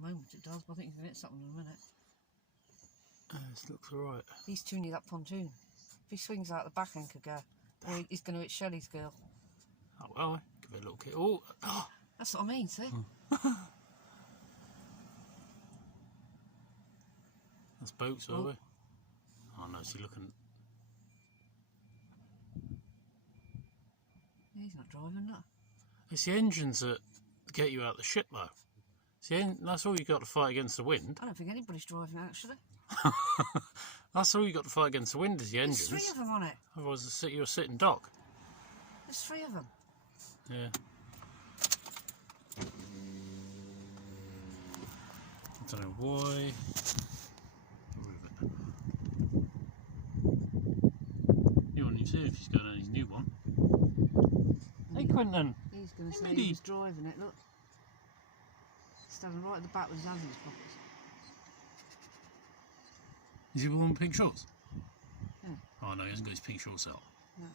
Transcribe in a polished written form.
the moment it does, but I think he's going to hit something in a minute. This looks alright. He's too near that pontoon. If he swings out, the back end could go. Or he's going to hit Shelley's girl. Oh well, give it a little kick. Oh! That's what I mean, see? That's boats, are we? Oh no, is he looking... He's not driving, look. It's the engines that get you out the ship, though. That's all you got to fight against the wind. I don't think anybody's driving, actually. That's all you got to fight against the wind is the engines. There's 3 of them on it. Otherwise, you're a sitting duck. There's 3 of them. Yeah. I don't know why. You want to see if he's got any new one. Hey, Quentin. He's going to Hey, say Middy. he's driving it, look. Standing right at the back with his hands in his pockets. Is he wearing pink shorts? Yeah. Oh no, he hasn't got his pink shorts out. No.